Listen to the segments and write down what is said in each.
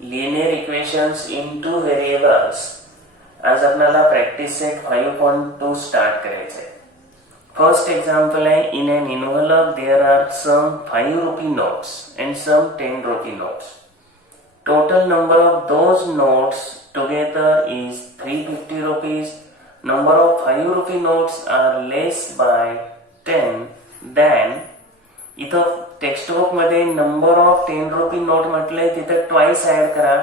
Linear equations in two variables. आज आपल्याला practice set 5.2 start करायचंय. फर्स्ट एक्झाम्पल आहे, in an envelope there are some 5 rupee notes and some 10 rupee notes. Total number of those notes together is 350 rupees. Number of 5 rupee notes are less by 10 than. इथं textbook मध्ये number of 10 rupee note म्हटलंय, तिथं twice add करा.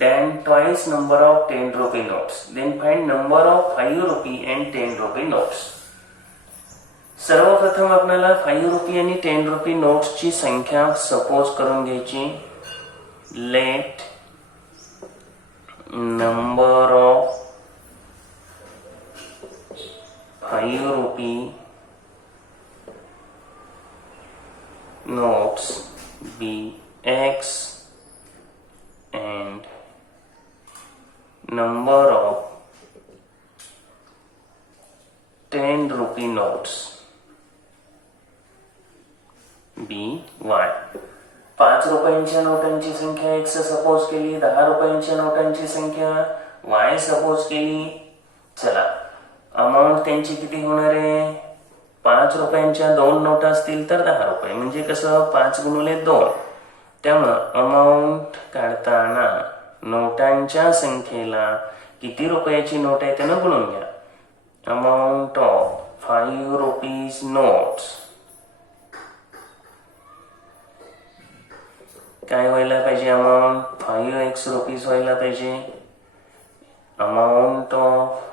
then twice number of 10 rupee notes. Then find number of 5 rupee and 10 rupee notes. सर्वप्रथम आपल्याला 5 RuPay आणि 10 rupee notes ची संख्या सपोज करून घ्यायची. Late number of 5 RuPay notes be x and number of 10 rupee notes be y. 5 रुपयांच्या नोटांची संख्या x सपोज केली, 10 रुपयांच्या नोटांची संख्या y सपोज केली. चला, अमाउंट त्यांची किती होणार आहे? 5 रुपयांच्या 2 नोटा असतील तर 10 रुपये, म्हणजे कसं 5 गुणिले 2. त्यामुळं अमाऊंट काढताना नोटांच्या संख्येला किती रुपयाची नोट आहे त्यानं गुणून घ्या. अमाऊंट ऑफ 5 रुपीज नोट्स काय व्हायला पाहिजे? अमाऊंट 5x रुपीज व्हायला पाहिजे. अमाऊंट ऑफ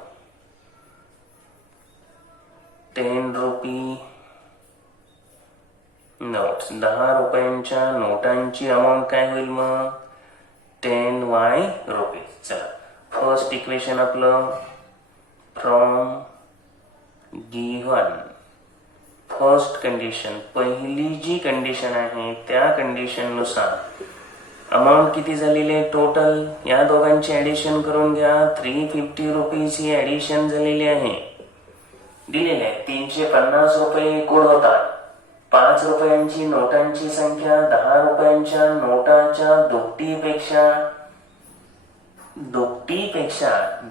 10 रुपी नोट्स, 10 रुपयांच्या नोटांची अमाऊंट काय होईल मग? 10y rupees. चला, फर्स्ट इक्वेशन आपलं फ्रॉम गिव्हन फर्स्ट कंडिशन, पहिली जी कंडिशन आहे त्या कंडिशन नुसार अमाऊंट किती झालेली आहे टोटल, या दोघांची ऍडिशन करून घ्या. 350 रुपीज ही ऍडिशन झालेली आहे. दिलेले आहे 350 रुपये एकूण होतात. 5 रुपयांची नोटांची संख्या 10 रुपयांच्या नोटाच्या दुपटीपेक्षा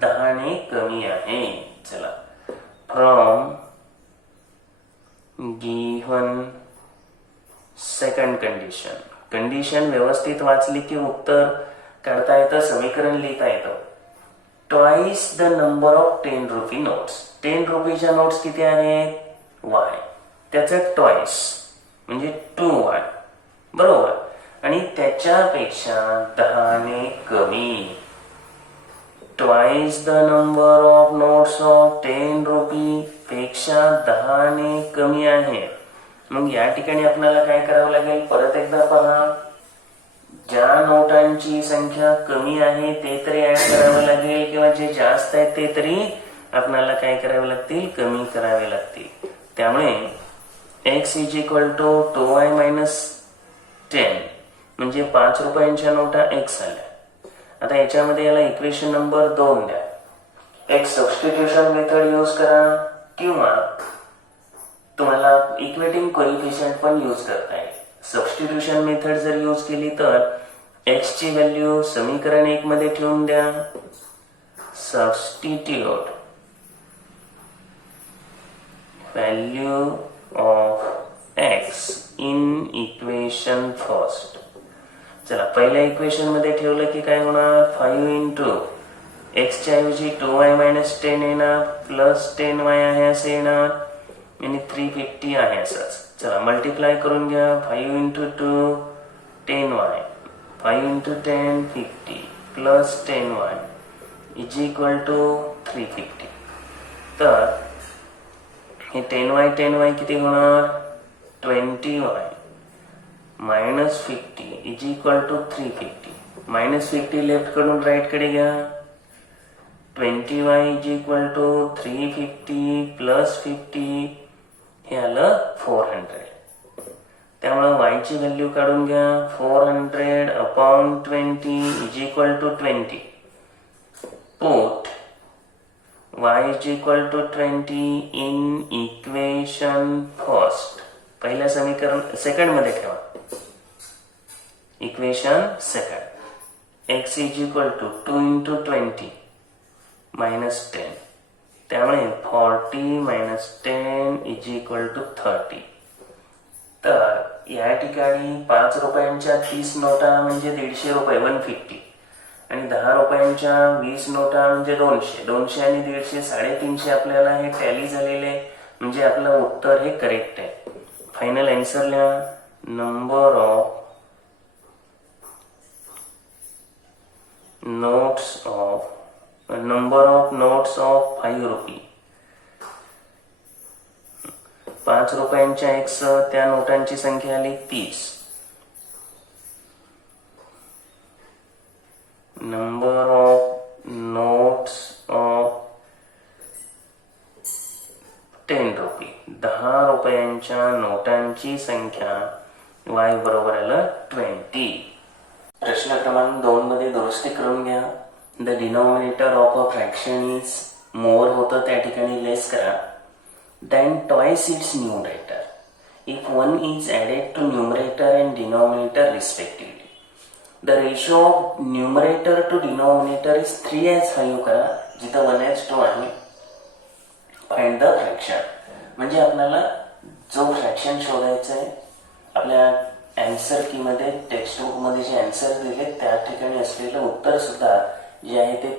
10 ने कमी आहे. चला, from given second condition. Condition व्यवस्थित वाचली की उत्तर काढता येतं, समीकरण लिहिता येतं. Twice the number of 10 rupee notes. 10 रुपीच्या नोट्स किती आहेत? y. त्याचं ट्वाइस म्हणजे 2y, बरोबर. आणि त्याच्यापेक्षा 10 ने कमी. Twice the number of notes of 10 RuPay पेक्षा 10 ने कमी आहे. मग या ठिकाणी आपल्याला काय करावं लागेल? परत एकदा पहा, ज्या नोटांची संख्या कमी आहे ते तरी ऍड करावं लागेल, किंवा जे जास्त आहेत ते तरी आपल्याला काय करावे लागतील? कमी करावे लागतील. त्यामुळे x is equal to 2y minus 10 म्हणजे 5 रुपयांच्या नोटा x आल्या. आता याच्यामध्ये याला इक्वेशन नंबर 2 द्या. एक सबस्टिट्यूशन मेथड यूज करा, किंवा तुम्हाला इक्वेटिंग कोएफिशिएंट पण यूज करता येईल. सबस्टिट्यूशन मेथड जर यूज केली तर x ची व्हॅल्यू समीकरण 1 मध्ये ठेवून द्या. Substitute value of x in equation first. चला, पहिल्या इक्वेशन मध्ये ठेवलं की काय होणार? 5 इंटू x च्या ऐवजी 2y मायनस 10 येणार, प्लस 10y आहे असे येणार, आणि 350 आहे असंच. चला, मल्टिप्लाय करून घ्या. 5 into 2 10y, 5 into 10 50, plus 10y is equal to 350. तर हे 10y किती होणार? 20y minus 50 is equal to 350. Minus 50 left कडून राईट कडे घ्या. 20y is equal to 350 plus 50 हे आलं 400. त्यामुळे y ची व्हॅल्यू काढून घ्या. 400 upon 20 is equal to 20. Put y is equal to 20 in equation first. पहिल्या समीकरण सेकंड मध्ये ठेवा. Equation second, x is equal to 2 into 20 minus 10, त्यामुळे 40 मायनस 10 इज इक्वल टू 30. तर या ठिकाणी 5 रुपयांच्या 30 नोटा म्हणजे 150 रुपये 150, आणि 10 रुपयांच्या 20 नोटा म्हणजे 200. 200 आणि 150 350 आपल्याला हे टॅली झालेले, म्हणजे आपलं उत्तर हे करेक्ट आहे. फायनल आन्सर लिहा. Number of notes of 5 RuPay. 5 रुपयांच्या x त्या नोटांची संख्या आली 30. Number of notes of 10 RuPay. 10 रुपयांच्या नोटांची संख्या y बरोबर आलं 20. प्रश्न क्रमांक 2 मध्ये दुरुस्ती करून घ्या. The denominator of a fraction is more होतं, त्या ठिकाणी लेस करा. then twice its numerator if one is added to numerator and denominator respectively. The ratio of numerator to denominator is 3:5 करा, जिथं 1:2 आहे. find the fraction. म्हणजे आपल्याला जो फ्रॅक्शन शोधायचा आहे, आपल्या आन्सर की मध्ये टेक्स्टबुक मध्ये जे आन्सर दिले त्या ठिकाणी असलेलं उत्तर सुद्धा जे आहे ते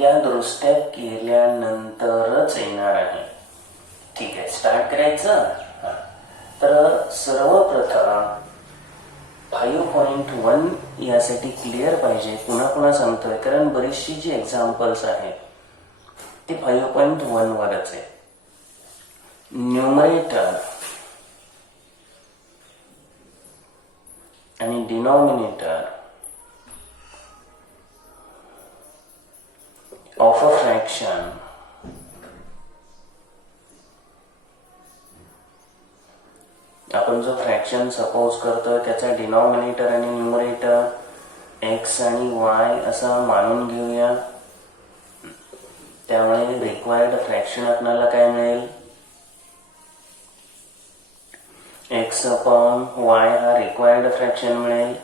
या दुरुस्त्या केल्यानंतरच येणार आहे. ठीक आहे, स्टार्ट करायचं. तर सर्वप्रथम 5.1 यासाठी क्लिअर पाहिजे. पुन्हा पुन्हा सांगतोय कारण बरीचशी जी एक्झाम्पल्स आहेत ते 5.1 वरच आहे. न्यूमरेटर आणि डिनॉमिनेटर ऑफ अ फ्रॅक्शन आपण जो फ्रॅक्शन सपोज करतोय त्याचा डिनॉमिनेटर आणि न्यूमरेटर x आणि y असा मानून घेऊया. त्यामुळे रिक्वायर्ड फ्रॅक्शन आपल्याला काय मिळेल, x अपॉन y हा रिक्वायर्ड फ्रॅक्शन मिळेल.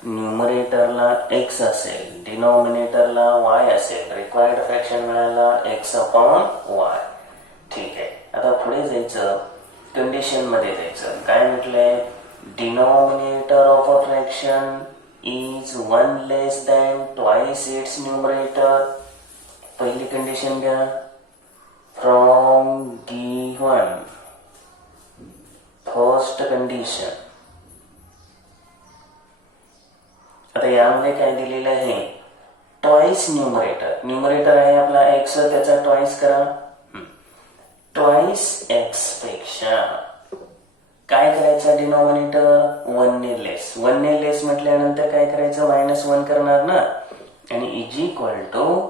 न्यूमरेटरला x असेल, डिनॉमिनेटरला y असेल. रिक्वायर्ड फ्रॅक्शन मिळाला x अपॉन y. ठीक आहे, आता पुढे जायचं, कंडिशन मध्ये जायचं. काय म्हटलंय, denominator of a fraction is 1 less than twice its numerator. पहिली कंडिशन घ्या, फ्रॉम गिव्हन फर्स्ट कंडिशन. आता यामध्ये काय दिलेलं आहे, ट्वाइस न्यूमरेटर. न्यूमरेटर आहे आपला x, त्याचा ट्वाइस करा. ट्वाइस x पेक्षा काय करायचं, डिनॉमिनेटर 1 ने लेस. 1 ने लेस म्हटल्यानंतर काय करायचं, -1 करणार ना, आणि इज इक्वल टू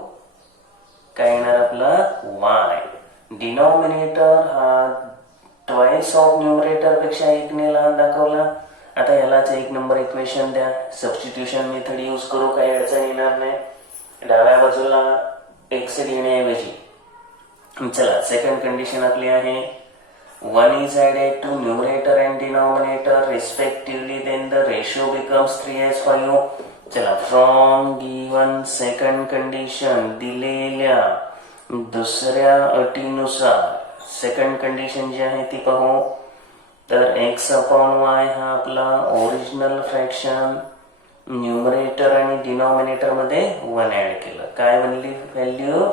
काय येणार आपला y. डिनॉमिनेटर हा ट्वाइस ऑफ न्यूमरेटर पेक्षा 1 ने लहान दाखवला. आता यालाच 1 नंबर इक्वेशन द्या. सबस्टिट्यूशन मेथड यूज करू, काही अडचण येणार नाही. डाव्या बाजूला x लिहिण्याऐवजी चला सेकंड कंडिशन आपली आहे, 1 is added to numerator and denominator respectively, then the ratio becomes 3:5. चला, फ्रॉम गिवन सेकंड कंडिशन, दिलेल्या दुसऱ्या अटीनुसार सेकंड कंडिशन जी आहे ती पाहू. तर x अपॉन y हा आपला ओरिजिनल फ्रॅक्शन, न्यूमरेटर आणि डिनॉमिनेटर मध्ये 1 ऍड केलं. काय बनली व्हॅल्यू,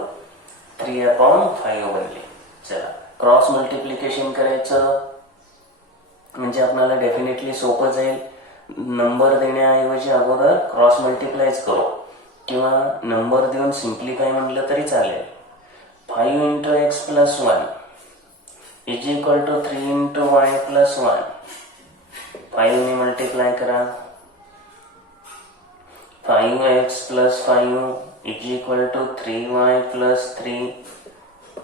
3/5 बनली. चला क्रॉस मल्टिप्लिकेशन करायचं म्हणजे आपल्याला डेफिनेटली सोपं जाईल. नंबर देण्याऐवजी अगोदर क्रॉस मल्टिप्लायच करू किंवा नंबर देऊन सिंप्लिफाय म्हणलं तरी चालेल. 5 into x plus 1 is equal to 3 into y plus 1. 5 ने मल्टिप्लाय करा. 5x plus 5 is equal to 3y plus 3.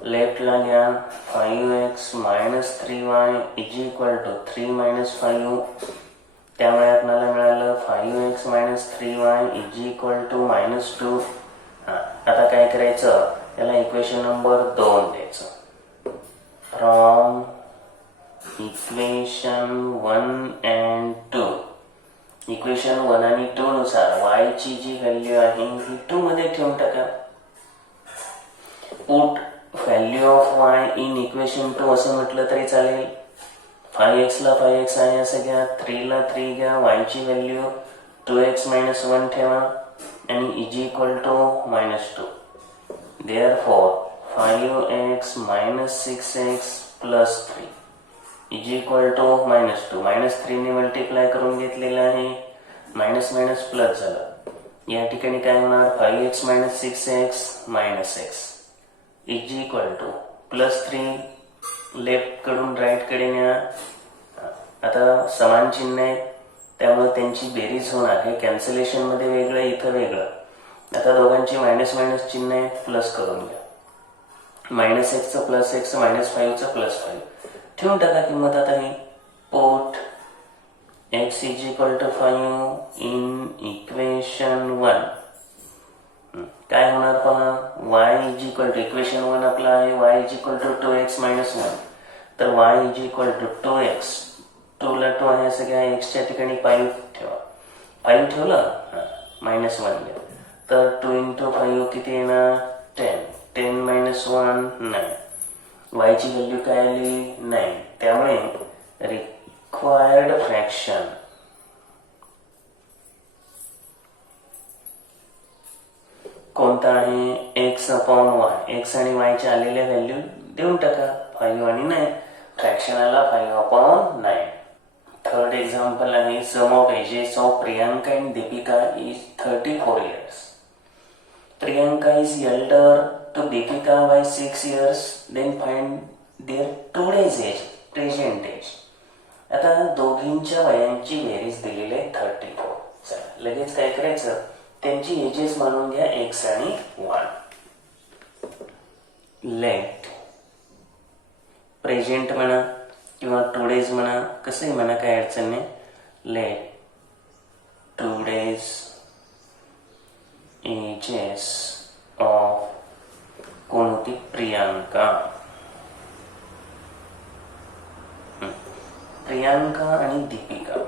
Left ला घ्या. 5x minus 3y is equal to 3 minus 5. त्यामुळे आपल्याला मिळालं 5x minus 3y is equal to -2. आता काय करायचं, याला इक्वेशन नंबर 2 द्यायचं. फ्रॉम इक्वेशन 1 and 2 इक्वेशन 1 आणि 2 नुसार y ची जी व्हॅल्यू आहे ही 2 मध्ये ठेवून टाका. Put value of y in equation 2 असं म्हटलं तरी चालेल. 5x ला 5x आहे असं घ्या, 3 ला 3 घ्या, y ची व्हॅल्यू 2x - 1 ठेवा आणि is equal to -2. Therefore 5x - 6x plus 3 is equal to -2. -3 ने मल्टिप्लाय करून घेतलेलं आहे, मायनस मायनस प्लस झालं. या ठिकाणी काय होणार, 5x - 6x - x is equal to +3. Left कडून राईट कडे न्या. आता समान चिन्ह आहे त्यामुळे त्यांची बेरीज होणार. हे कॅन्सलेशन मध्ये वेगळं, इथं वेगळं. आता दोघांची मायनस मायनस चिन्ह आहे, प्लस करून घ्या. -x चं +x, -5 चं +5 ठेवून टाका किंमत. आता ही पोट x is equal to 5 in equation 1 काय होणार पहा, y is equal to equation 1 आपला आहे y is equal to 2x - 1. तर y is equal to 2x, 2 ला 2 आहे असं घ्या, x च्या ठिकाणी 5 ठेवा. 5 ठेवलं, -1 घ्या. तर 2 × 5 किती येणार, 10. 10 - 1 9. y ची व्हॅल्यू काय आली, 9. त्यामुळे रिक्वायर्ड फ्रॅक्शन कोणता आहे, x/y. x आणि y च्या आलेल्या व्हॅल्यू देऊन टाका, 5 आणि 9. फ्रॅक्शनला 5/9. थर्ड एक्झाम्पल आहे, sum of ages of Priyanka and Deepika is 34 years. Priyanka is elder to Deepika by 6 years. Then find their today's age, present age. आता दोघींच्या वयांची बेरीज दिलेली आहे 34. चला लगेच काय करायचं, त्यांची एजेस मानून घ्या x आणि y. लेट प्रेझेंट म्हणा किंवा टुडेज म्हणा, कसंही म्हणा, काय अडचण नाही. लेट टुडेज एजेस ऑफ कोण होती, प्रियांका. प्रियांका आणि दीपिका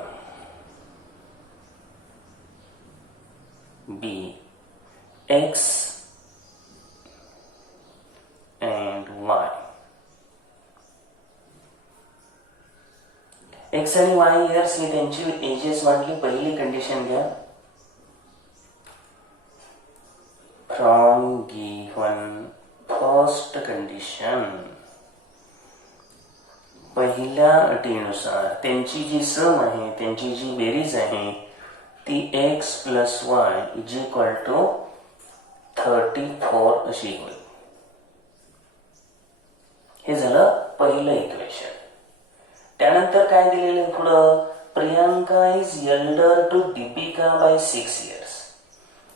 बी x and y. x आणि y इयर्स ही त्यांची एजेस मांडली. पहिली कंडिशन घ्या, फ्रॉम गिव्हन फर्स्ट कंडिशन, पहिल्या अटीनुसार त्यांची जी सम आहे, त्यांची जी बेरीज आहे ती x + y is equal to 34 अशी होईल. हे झालं पहिलं इक्वेशन. त्यानंतर काय दिलेलं आहे पुढं, Priyanka is elder to Deepika by 6 years.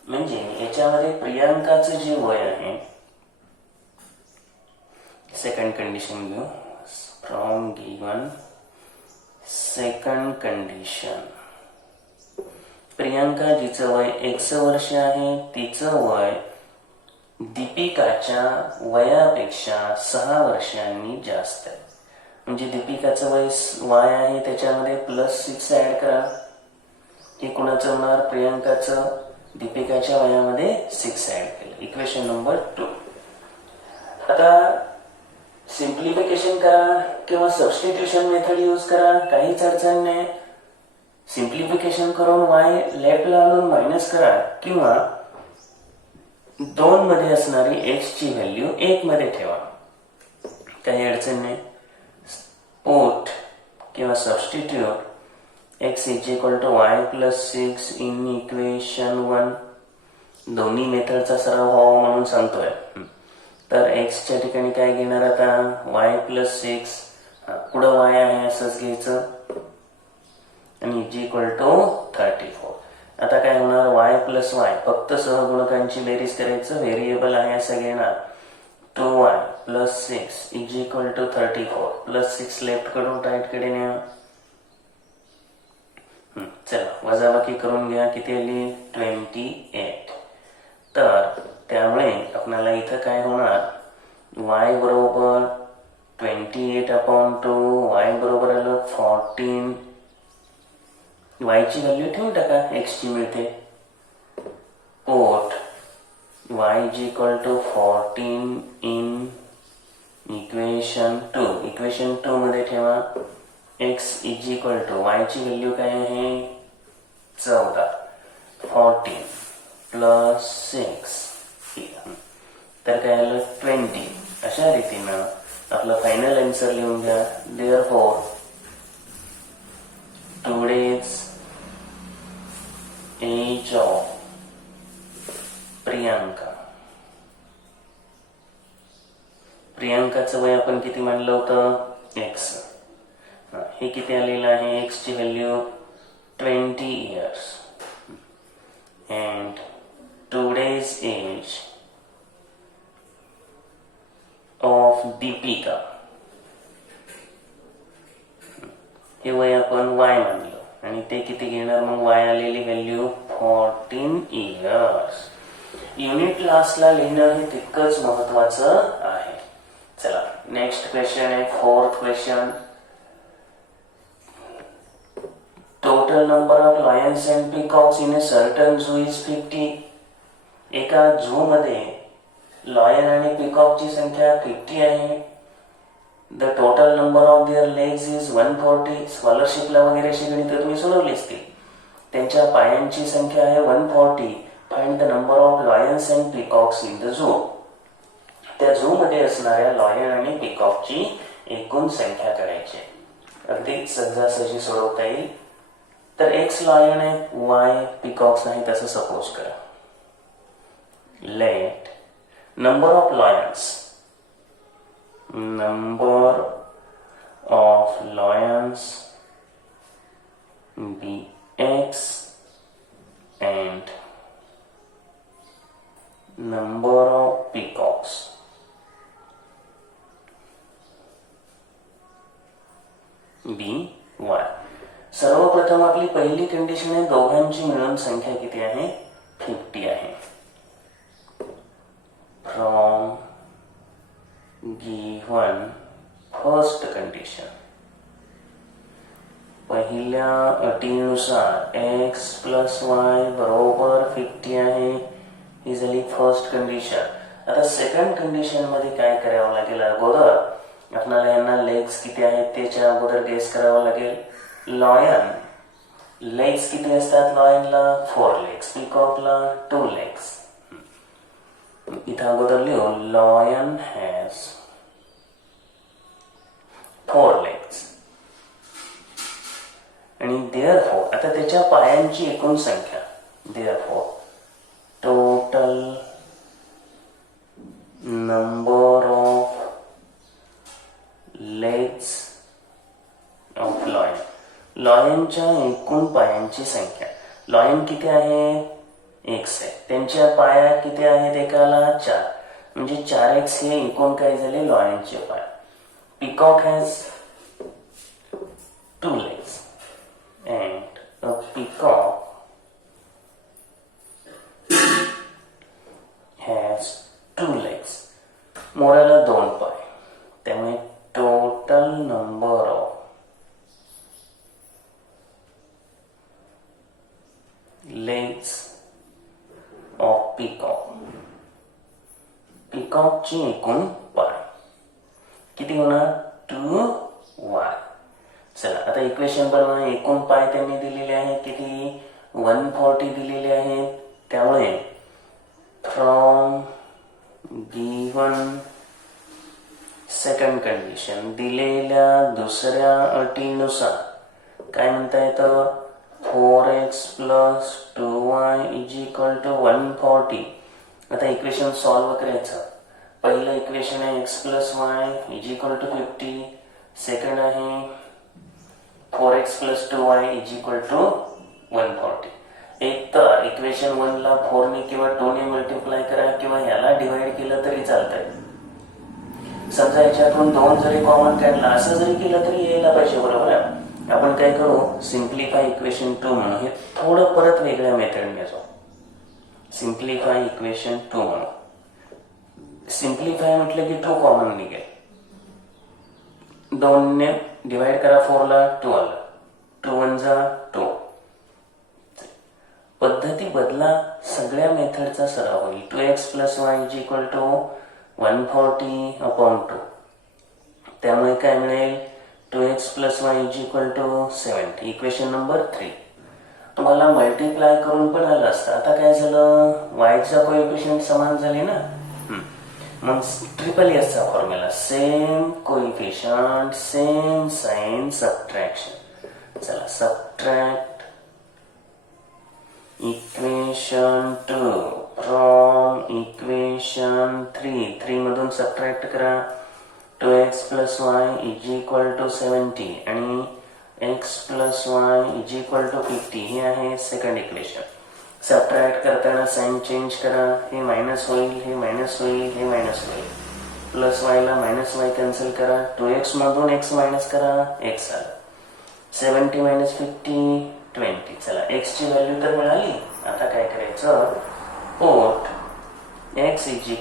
म्हणजे याच्यामध्ये प्रियांकाचं जे वय आहे, सेकंड कंडिशन घेऊ, from given second condition, Priyanka जिचं वय 1 वर्ष आहे, तिचं वय दीपिकाच्या वयापेक्षा 6 वर्षांनी जास्त आहे. म्हणजे दीपिकाचं वय y आहे, त्याच्यामध्ये +6 ऍड करा. हे कुणाचं होणार, प्रियांकाचं. दीपिकाच्या वयामध्ये 6 ऍड केलं. Equation number 2. आता सिम्प्लिफिकेशन करा किंवा सबस्टिट्यूशन मेथड यूज करा, काहीच अडचण नाही. सिम्प्लिफिकेशन करून y लेफ्टला आणून मायनस करा किंवा 2 मध्ये असणारी x ची व्हॅल्यू 1 मध्ये ठेवा, काही अडचण नाही. पुट किंवा substitute x is equal to y + 6 in equation 1. दोन्ही मेथडचा सराव व्हावा म्हणून सांगतोय. तर x च्या ठिकाणी काय घेणार, आता y + 6, पुढं y आहे असंच घ्यायचं आणि इज इक्वल टू 34. आता काय होणार, y + y, फक्त सहगुणकांची बेरीज करायचं, व्हेरिएबल आहे असं घेणार. 2y + 6 is equal to 34. +6 left कडून राईट कडे न्या. चला वजाबाकी करून घ्या, किती आली, 28. तर त्यामुळे आपल्याला इथं काय होणार, y बरोबर 28/2, y बरोबर आलं 14 y ची व्हॅल्यू ठेवून टाका, x ची मिळते. Put y is equal to 14 in equation 2. Equation 2 मध्ये ठेवा x is equal to y ची व्हॅल्यू काय आहे 14, 14 प्लस 6 तर काय आलं 20. अशा रीतीनं आपलं फायनल आन्सर लिहून घ्या. Therefore today's age of Priyanka. प्रियांकाचं वय आपण किती मानलं होतं x. हे किती आलेलं आहे x ची value 20 years and today's age of Deepika हे वय आपण y मानलं आणि ते किती घेणार मग y आलेली व्हॅल्यू 14 years. युनिट क्लासला लिहिणं हे तितकंच महत्वाचं आहे. चला नेक्स्ट क्वेश्चन आहे 4th question. Total number of lions and peacocks in a certain zoo is 50. एका झू मध्ये लॉयन आणि पिकॉकची संख्या 50 आहे. The total number of their legs is 140. स्कॉलरशिपला वगैरे अशी गणित तुम्ही सोडवली असतील. त्यांच्या पायांची संख्या आहे 140. Find the number of lions and peacocks in the zoo. त्या झू मध्ये असणाऱ्या लॉयन आणि पिकॉकची एकूण संख्या करायची. अगदी सहजासहजी सोडवता येईल. तर एक्स लॉयन आहे, वाय पिकॉक्स नाही तसं सपोज करा. Let number of lions, number of lions be x and number of peacocks be y. सर्वप्रथम आपली पहिली कंडिशन आहे दोघांची मिळून संख्या किती आहे 50 आहे. फ्रॉम गिव्हन फर्स्ट कंडिशन पहिल्या अटीनुसार x प्लस वाय बरोबर 50 आहे. ही झाली फर्स्ट कंडिशन. आता सेकंड कंडिशन मध्ये काय करावं लागेल अगोदर आपल्याला यांना लेग्स किती आहेत त्याच्या अगोदर गेस करावं लागेल. लॉयन लेग्स किती असतात लॉयनला 4 लेग्स, पिकॉकला 2 लेग्स. इथं अगोदर लिहू लॉयन हॅज 4 लेग्स आणि देअरफॉर आता त्याच्या पायांची एकूण संख्या therefore total number of legs of lion. लॉयनच्या एकूण पायांची संख्या. लॉयन किती आहे x आहे. त्यांच्या पाया किती आहेत एकाला 4 म्हणजे 4x हे एकूण काय झाले लॉयनचे पाय. Peacock has 2 legs and a peacock has 2 legs. मोराला 2 पाय. त्यामुळे total number of legs of peacock. पिकॉकची एकूण पाय किती होणार 2y. चला आता इक्वेशन बनवा. एकूण पाय त्यांनी दिलेले आहेत किती 140 दिलेले आहेत. त्यामुळे फ्रॉम गिव्हन सेकंड कंडिशन दिलेल्या दुसऱ्या अटीनुसार काय म्हणता येतं 4x plus 2y is equal to 140. आता इक्वेशन सॉल्व करायचं. पहिलं इक्वेशन आहे x plus y is equal to 50. Second आहे 4x plus 2y is equal to 140. एक तर इक्वेशन 1 ला 4 ने किंवा 2 ने मल्टिप्लाय करा किंवा याला डिवाइड केलं तरी चालतंय. समजा याच्यातून 2 जरी कॉमन काढला असं जरी केलं तरी यायला पाहिजे बरोबर आहे. आपण काय करू सिम्प्लिफाय इक्वेशन 2 म्हणू. हे थोडं परत वेगळ्या मेथडने जाऊ. सिम्प्लिफाय इक्वेशन 2 म्हणू. सिम्प्लिफाय म्हटलं की 2 कॉमन निघेल. 2 ने डिवाइड करा 4 ला 2 आलं. 2 1 जा 2 आपला सगळ्या मेथडचा सराव होईल. 2x + y = 140/2. त्यामुळे काय मिळेल? 2x + y = 70. Equation number 3. तुम्हाला मल्टिप्लाय करून पण आलं असतं. आता काय झालं, वायचा कोएफिशियंट समान झाले ना. मग SSS चा formula, same coefficient same sign subtraction. चला, सबट्रॅक्ट इक्वेशन 2 फ्रॉम इक्वेशन 3 मधून सबट्रॅक्ट करा. 2x + y = 70 आणि x + y = 50 हे आहे सेकंड इक्वेशन. सबट्रॅक्ट करताना साइन चेंज करा. हे मायनस होईल, हे मायनस होईल, हे मायनस होईल. प्लस y ला मायनस y कॅन्सल करा. 2x मधून x मायनस करा, x आला. 70 - 50 20. चला, x ची व्हॅल्यू तर मिळाली. आता काय करायचं, put x =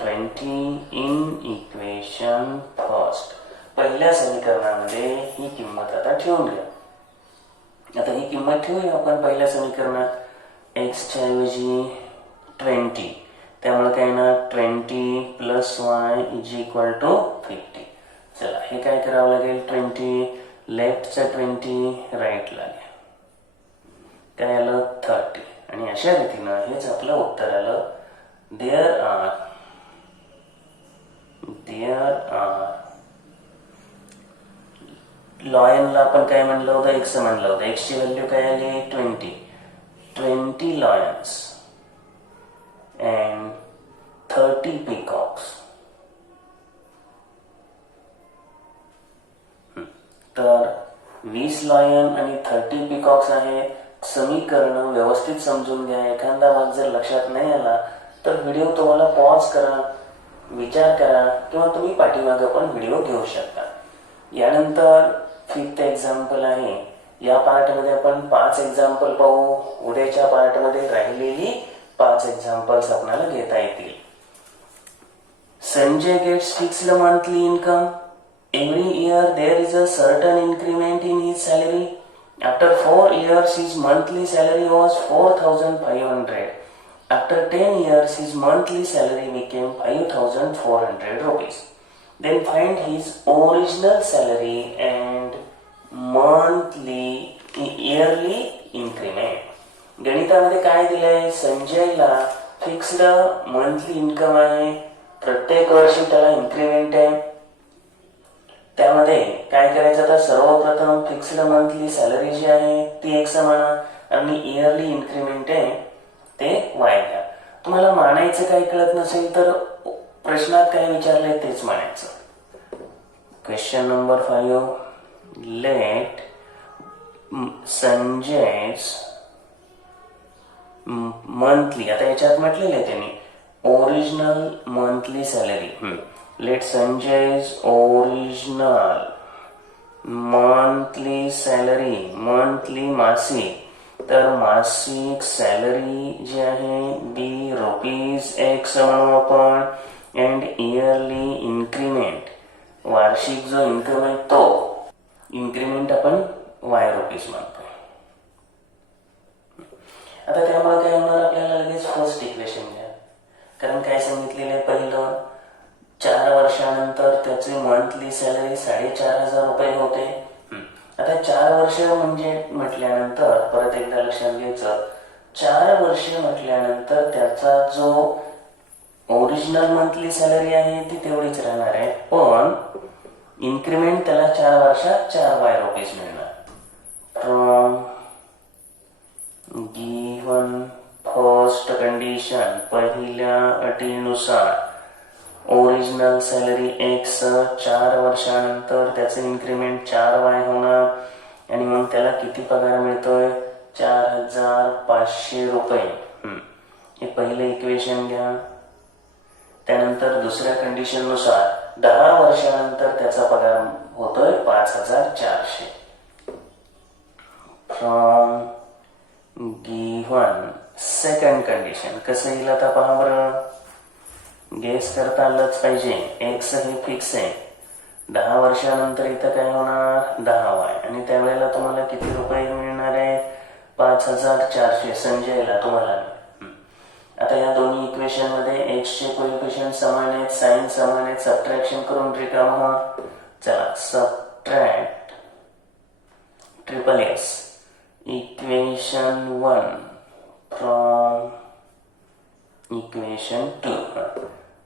20 in equation first. पहिल्या समीकरणामध्ये ही किंमत आता ठेवून घ्या. आता ही किंमत ठेवूया आपण पहिल्या समीकरणात. x च्या ऐवजी 20, त्यामुळे काय ना 20 + y = 50. चला, हे काय करावं लागेल, 20 लेफ्टचा 20 राईटला काय आलं 30. आणि अशा रीतीनं हेच आपलं उत्तर आलं. देअर आर लॉयनला आपण काय म्हणलं होतं, x म्हणलं होतं. x ची व्हॅल्यू काय आली 20 lions and 30 peacocks. तर 20 लॉयन आणि 30 पिकॉक्स आहे. समीकरण व्यवस्थित समजून घ्या. एखादा भाग जर लक्षात नाही आला तर व्हिडिओ तुम्हाला पॉज करा, विचार करा, किंवा तुम्ही पाठीमागे पण व्हिडिओ घेऊ शकता. यानंतर 5th एक्झाम्पल आहे. या पार्टमध्ये आपण 5 एक्झाम्पल पाहू. उद्याच्या पार्टमध्ये राहिलेली 5 एक्झाम्पल्स आपल्याला घेता येतील. Sanjay gets fixed monthly income. Every year there is a certain increment in his salary. After 4 years his monthly salary was 4,500. After 10 years his monthly salary became 5,400 rupees. Then find his original salary and yearly increment. गणितामध्ये काय दिलंय, संजयला fixed monthly income आहे. प्रत्येक वर्षी त्याला increment आहे. त्यामध्ये काय करायचं, तर सर्वप्रथम फिक्स्ड मंथली सॅलरी जी आहे ती x म्हणा आणि इयरली इन्क्रीमेंट आहे ते y घ्या. तुम्हाला मानायचं काही कळत नसेल तर प्रश्नात काय विचारलंय तेच मानायचं. Question number 5. Let Sanjay's monthly, आता याच्यात म्हटलेलं आहे त्यांनी original monthly salary. Let Sanjay's original monthly salary, monthly मासिक, तर मासिक सॅलरी जी आहे दी ₹X म्हणू आपण. अँड इयरली इन्क्रीमेंट, वार्षिक जो इन्कम आहे तो इन्क्रीमेंट आपण ₹Y म्हणतो. आता त्यामुळे काय होणार, आपल्याला लगेच फर्स्ट इक्वेशन घ्या. कारण काय सांगितलेलं आहे, पहिलं 4 वर्षानंतर त्याची मंथली सॅलरी 4,500 रुपये होते. आता 4 वर्ष म्हणजे म्हटल्यानंतर परत एकदा लक्षात घ्यायचं, 4 वर्ष म्हटल्यानंतर त्याचा जो ओरिजिनल मंथली सॅलरी आहे ती तेवढीच राहणार आहे, पण इन्क्रीमेंट त्याला 4 वर्षात 4 रुपीज मिळणार. फ्रॉम गिव्हन फर्स्ट कंडिशन, पहिल्या अटीनुसार ओरिजिनल सॅलरी x, 4 वर्षानंतर त्याचे इन्क्रीमेंट 4y होणार. आणि मग त्याला किती पगार मिळतोय, 4,500 रुपये. हे पहिलं इक्वेशन घ्या. त्यानंतर दुसऱ्या कंडिशन नुसार 10 वर्षानंतर त्याचा पगार होतोय 5,400. फ्रॉम गिव्हन सेकंड कंडिशन, कसं येईल आता पहा बरं, गेस करता आलंच पाहिजे. x हे फिक्स आहे. 10 वर्षानंतर इथं काय होणार 10y, आणि त्यावेळेला तुम्हाला किती रुपये मिळणार आहे, 5,000. 5400 संजयला तुम्हाला. आता या दोन्ही इक्वेशन मध्ये एक्सचे कोइफिशियंट समान आहेत, साइन समान आहेत, सबट्रॅक्शन करून रिकामा. चला subtract triple S equation 1 from equation 2.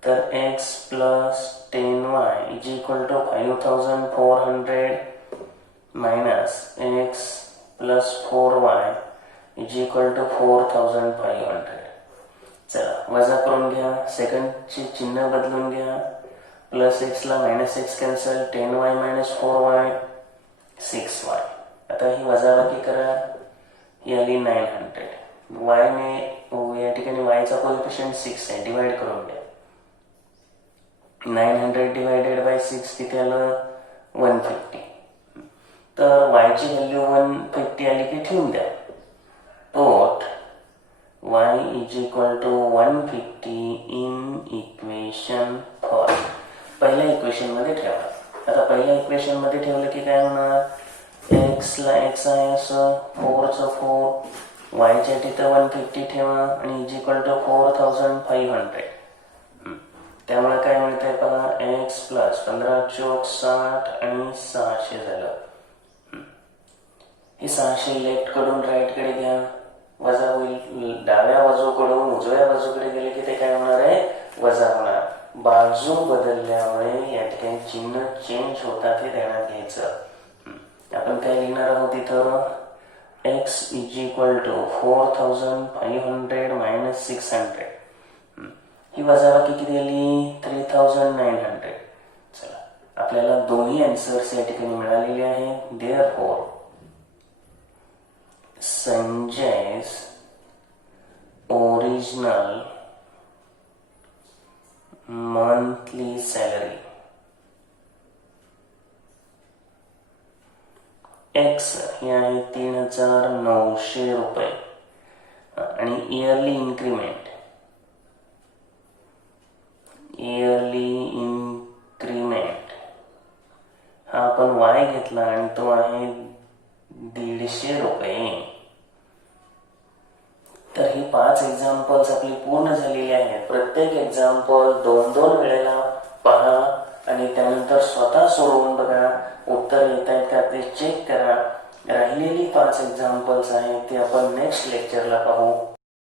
तर x plus 10y is equal to 5400 minus x plus 4y is equal to 4500. चला वजा करून घ्या, सेकंडचे चिन्ह बदलून घ्या. प्लस एक्स ला minus x cancel, 10y minus 4y 6y. आता ही वजाबाकी करा, ही आली 900. y ने या ठिकाणी y चा कोएफिशियंट 6 आहे, डिवाइड करून घ्या. 900 डिवाइडेड बाय 6 किती आलं 150. तर y ची व्हॅल्यू 150 आली की ठेवून द्या. पोट y is equal to 150 in equation 4. पहिल्या इक्वेशन मध्ये ठेवा. आता पहिल्या इक्वेशन मध्ये ठेवलं की काय होणार, x ला x आहे असं 4 चं 4, y च्या तिथं 150 ठेवा आणि इज इक्वल टू 4500. त्यामुळे काय मिळतंय पहा, x प्लस 15 चौक 60 आणि 600 झालं. हे 600 लेफ्ट कडून राईट कडे घ्या, वजा होईल. डाव्या बाजूकडून उजव्या बाजूकडे गेले की ते काय होणार आहे, वजा होणार. बाजू बदलल्यामुळे या ठिकाणी चिन्ह चेंज होतात, हे ध्यानात घ्यायचं. आपण काय लिहिणार आहोत इथं, x is equal to 4500 minus 600. ही वजाबाकी किती आली 3900. चला आपल्याला दोन्ही आन्सर्स या ठिकाणी मिळालेले आहेत. Therefore Sanjay's original monthly salary X हे आहे 3900 रुपये आणि इयरली इन्क्रीमेंट हा आपण Y घेतला आणि तो आहे 150 रुपये. तर ही 5 एक्झाम्पल्स आपली पूर्ण झालेली आहेत. प्रत्येक एक्झाम्पल 2-2 वेळेला पहा आणि त्यानंतर स्वतः सोडवून बघा, उत्तर येत आहेत का ते चेक करा. राहिलेली 5 एक्झाम्पल्स आहेत ते आपण नेक्स्ट लेक्चरला पाहू.